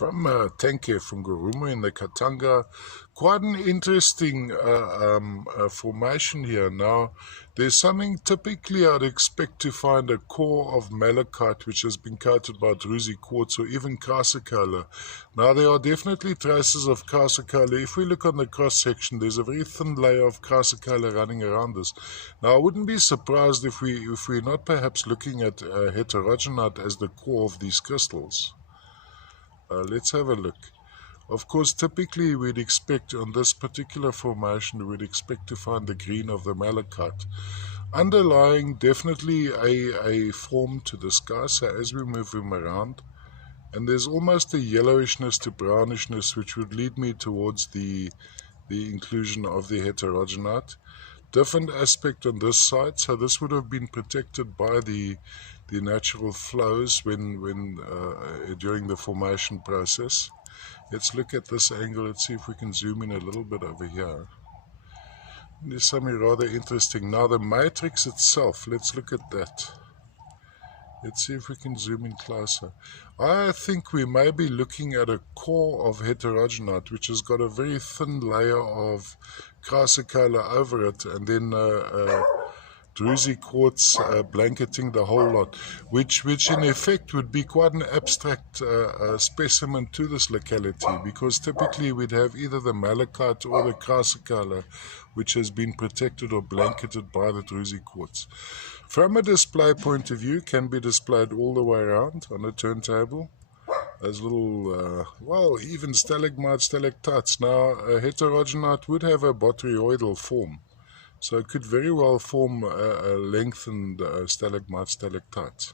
from Tenke from Gurumu in the Katanga. Quite an interesting formation here. Now, there's something typically I'd expect to find a core of malachite which has been coated by druzy quartz or even chrysocolla. Now, there are definitely traces of chrysocolla. If we look on the cross section, there's a very thin layer of chrysocolla running around this. Now, I wouldn't be surprised if we're not perhaps looking at heterogenite as the core of these crystals. Let's have a look. Of course, typically we'd expect on this particular formation, we'd expect to find the green of the malachite. Underlying definitely a form to this guy, so as we move him around, and there's almost a yellowishness to brownishness which would lead me towards the inclusion of the heterogenite. Different aspect on this side, so this would have been protected by the natural flows when during the formation process. Let's look at this angle. Let's see if we can zoom in a little bit over here. There's something rather interesting. Now the matrix itself, let's look at that. Let's see if we can zoom in closer. I think we may be looking at a core of heterogenite which has got a very thin layer of chrysocolla over it, and then druzy quartz blanketing the whole lot, which in effect would be quite an abstract specimen to this locality, because typically we'd have either the malachite or the chrysocolla which has been protected or blanketed by the druzy quartz. From a display point of view, can be displayed all the way around on a turntable as little, well, even stalagmites, stalactites. Now, a heterogenite would have a botryoidal form, so it could very well form a lengthened stalagmite, stalactite.